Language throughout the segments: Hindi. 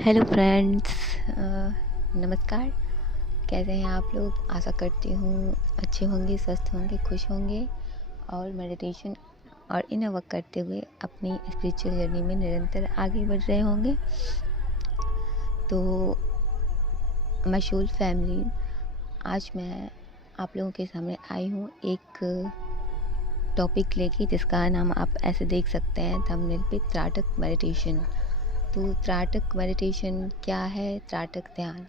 हेलो फ्रेंड्स, नमस्कार। कैसे हैं आप लोग? आशा करती हूँ अच्छे होंगे, स्वस्थ होंगे, खुश होंगे और मेडिटेशन और इनर वर्क करते हुए अपनी स्पिरिचुअल जर्नी में निरंतर आगे बढ़ रहे होंगे। तो माय सोल फैमिली, आज मैं आप लोगों के सामने आई हूँ एक टॉपिक लेके, जिसका नाम आप ऐसे देख सकते हैं थंबनेल पे, त्राटक मेडिटेशन। तो त्राटक मेडिटेशन क्या है? त्राटक ध्यान,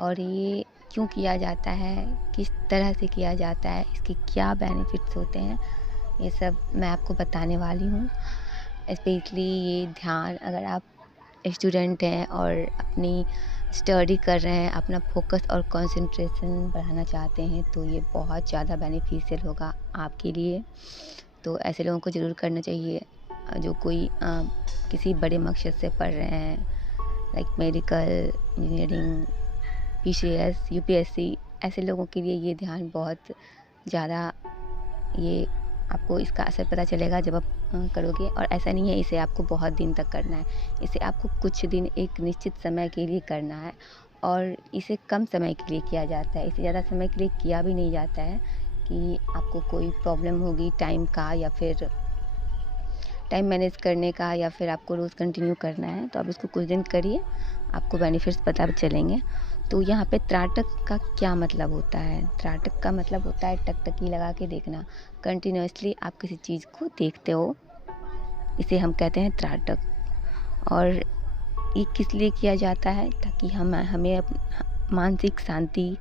और ये क्यों किया जाता है, किस तरह से किया जाता है, इसके क्या बेनिफिट्स होते हैं, ये सब मैं आपको बताने वाली हूँ। स्पेशली ये ध्यान, अगर आप स्टूडेंट हैं और अपनी स्टडी कर रहे हैं, अपना फोकस और कंसंट्रेशन बढ़ाना चाहते हैं, तो ये बहुत ज़्यादा बेनिफिशियल होगा आपके लिए। तो ऐसे लोगों को ज़रूर करना चाहिए जो कोई किसी बड़े मकसद से पढ़ रहे हैं, like medical, engineering, PCS, UPSC. ऐसे लोगों के लिए ये ध्यान बहुत ज़्यादा, ये आपको इसका असर पता चलेगा जब आप करोगे। और ऐसा नहीं है इसे आपको बहुत दिन तक करना है, इसे आपको कुछ दिन, एक निश्चित समय के लिए करना है। और इसे कम समय के लिए किया जाता है, इसे ज़्यादा समय के लिए किया भी नहीं जाता है कि आपको कोई प्रॉब्लम होगी टाइम का, या फिर टाइम मैनेज करने का, या फिर आपको रोज़ कंटिन्यू करना है। तो आप इसको कुछ दिन करिए, आपको बेनिफिट्स पता चलेंगे। तो यहाँ पे त्राटक का क्या मतलब होता है? त्राटक का मतलब होता है टकटकी लगा के देखना। कंटिन्यूसली आप किसी चीज़ को देखते हो, इसे हम कहते हैं त्राटक। और ये किस लिए किया जाता है? ताकि हमें मानसिक शांति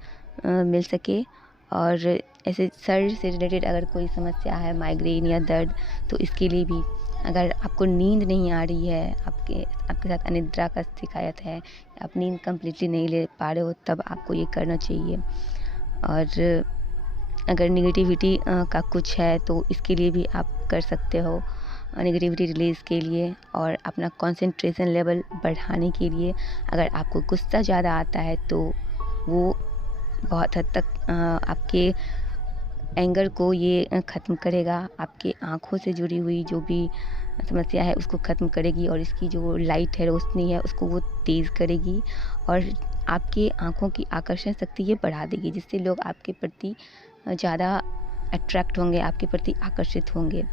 मिल सके। और ऐसे शरीर से रिलेटेड अगर कोई समस्या है, माइग्रेन या दर्द, तो इसके लिए भी, अगर आपको नींद नहीं आ रही है, आपके साथ अनिद्रा का शिकायत है, आप नींद कम्प्लीटली नहीं ले पा रहे हो, तब आपको ये करना चाहिए। और अगर निगेटिविटी का कुछ है, तो इसके लिए भी आप कर सकते हो, निगेटिविटी रिलीज़ के लिए और अपना कंसंट्रेशन लेवल बढ़ाने के लिए। अगर आपको गुस्सा ज़्यादा आता है, तो वो बहुत हद तक आपके एंगर को ये ख़त्म करेगा। आपके आँखों से जुड़ी हुई जो भी समस्या है उसको ख़त्म करेगी, और इसकी जो लाइट है, रोशनी है, उसको वो तेज़ करेगी। और आपके आँखों की आकर्षण शक्ति ये बढ़ा देगी, जिससे लोग आपके प्रति ज़्यादा अट्रैक्ट होंगे, आपके प्रति आकर्षित होंगे।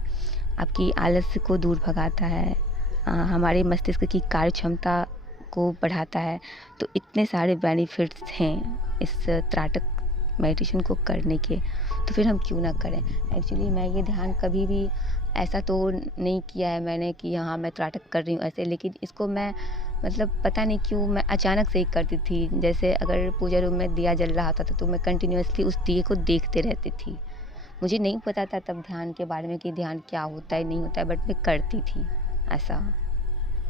आपकी आलस्य को दूर भगाता है, हमारे मस्तिष्क की कार्य क्षमता को बढ़ाता है। तो इतने सारे बेनिफिट्स हैं इस त्राटक मेडिटेशन को करने के, तो फिर हम क्यों ना करें। एक्चुअली मैं ये ध्यान कभी भी ऐसा तो नहीं किया है मैंने कि हाँ मैं त्राटक कर रही हूँ ऐसे, लेकिन इसको मैं, मतलब पता नहीं क्यों, मैं अचानक से ही करती थी। जैसे अगर पूजा रूम में दिया जल रहा होता था, तो मैं कंटिन्यूअसली उस दिए को देखते रहती थी। मुझे नहीं पता था तब ध्यान के बारे में कि ध्यान क्या होता है, नहीं होता है, बट मैं करती थी ऐसा,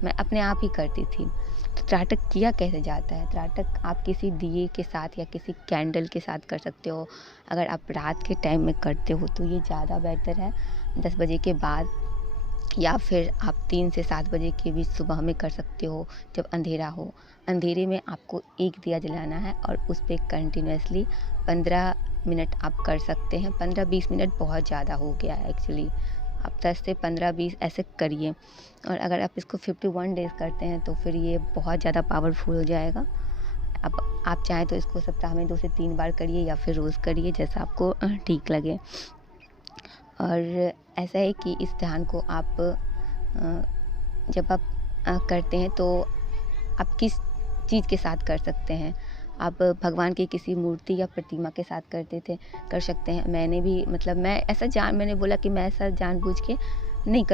मैं अपने आप ही करती थी। तो त्राटक किया कैसे जाता है? त्राटक आप किसी दिए के साथ या किसी कैंडल के साथ कर सकते हो। अगर आप रात के टाइम में करते हो तो ये ज़्यादा बेहतर है, 10 बजे के बाद, या फिर आप 3 से 7 बजे के बीच सुबह में कर सकते हो, जब अंधेरा हो। अंधेरे में आपको एक दिया जलाना है और उस पे कंटिन्यूअसली 15 मिनट आप कर सकते हैं। 15-20 मिनट बहुत ज़्यादा हो गया है एक्चुअली। आप 10 से 15-20 ऐसे करिए। और अगर आप इसको 51 डेज़ करते हैं, तो फिर ये बहुत ज़्यादा पावरफुल हो जाएगा। अब आप चाहें तो इसको सप्ताह में 2 से 3 बार करिए, या फिर रोज़ करिए, जैसा आपको ठीक लगे। और ऐसा है कि इस ध्यान को आप जब आप करते हैं, तो आप किस चीज़ के साथ कर सकते हैं। आप भगवान की किसी मूर्ति या प्रतिमा के साथ कर सकते हैं। मैंने भी, मतलब मैंने बोला कि मैं ऐसा जानबूझ के नहीं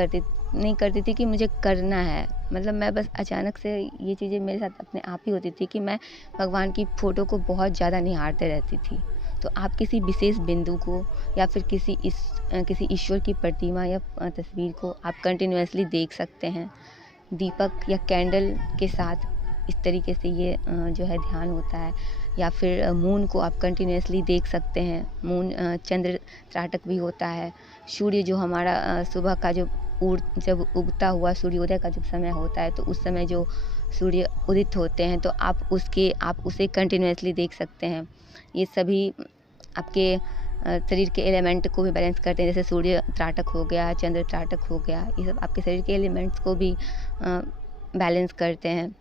करती थी कि मुझे करना है। मतलब मैं बस अचानक से ये चीज़ें मेरे साथ अपने आप ही होती थी कि मैं भगवान की फ़ोटो को बहुत ज़्यादा निहारते रहती थी। तो आप किसी विशेष बिंदु को, या फिर किसी ईश्वर की प्रतिमा या तस्वीर को आप कंटिन्यूअसली देख सकते हैं। दीपक या कैंडल के साथ इस तरीके से ये जो है ध्यान होता है। या फिर मून को आप कंटिन्यूअसली देख सकते हैं। मून, चंद्र त्राटक भी होता है। सूर्य जो हमारा सुबह का जब उगता हुआ सूर्योदय का जब समय होता है, तो उस समय जो सूर्य उदित होते हैं, तो आप उसे कंटिन्यूअसली देख सकते हैं। ये सभी आपके शरीर के एलिमेंट को भी बैलेंस करते हैं। जैसे सूर्य त्राटक हो गया, चंद्र त्राटक हो गया, ये सब आपके शरीर के एलिमेंट्स को भी बैलेंस करते हैं।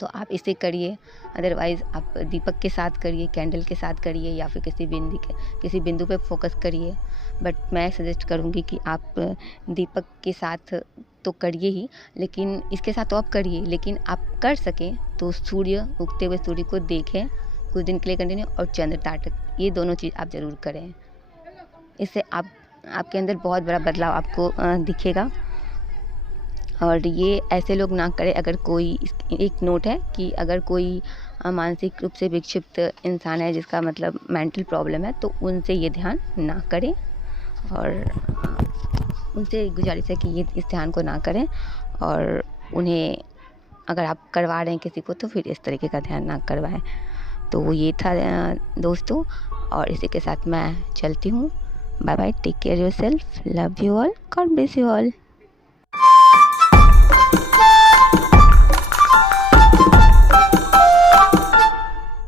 तो आप इसे करिए। अदरवाइज़ आप दीपक के साथ करिए, कैंडल के साथ करिए, या फिर किसी बिंदु पे फोकस करिए। बट मैं सजेस्ट करूँगी कि आप दीपक के साथ तो करिए ही, लेकिन इसके साथ तो आप करिए, लेकिन आप कर सकें तो उगते हुए सूर्य को देखें कुछ दिन के लिए कंटिन्यू, और चंद्र ताटक, ये दोनों चीज़ आप ज़रूर करें। इससे आपके अंदर बहुत बड़ा बदलाव आपको दिखेगा। और ये ऐसे लोग ना करें, अगर कोई एक नोट है कि अगर कोई मानसिक रूप से विक्षिप्त इंसान है, जिसका मतलब मेंटल प्रॉब्लम है, तो उनसे ये ध्यान ना करें। और उनसे गुजारिश है कि ये इस ध्यान को ना करें, और उन्हें अगर आप करवा रहे हैं किसी को, तो फिर इस तरीके का ध्यान ना करवाएं। तो ये था दोस्तों, और इसी के साथ मैं चलती हूँ। Bye bye, take care yourself, love you all, God bless you all.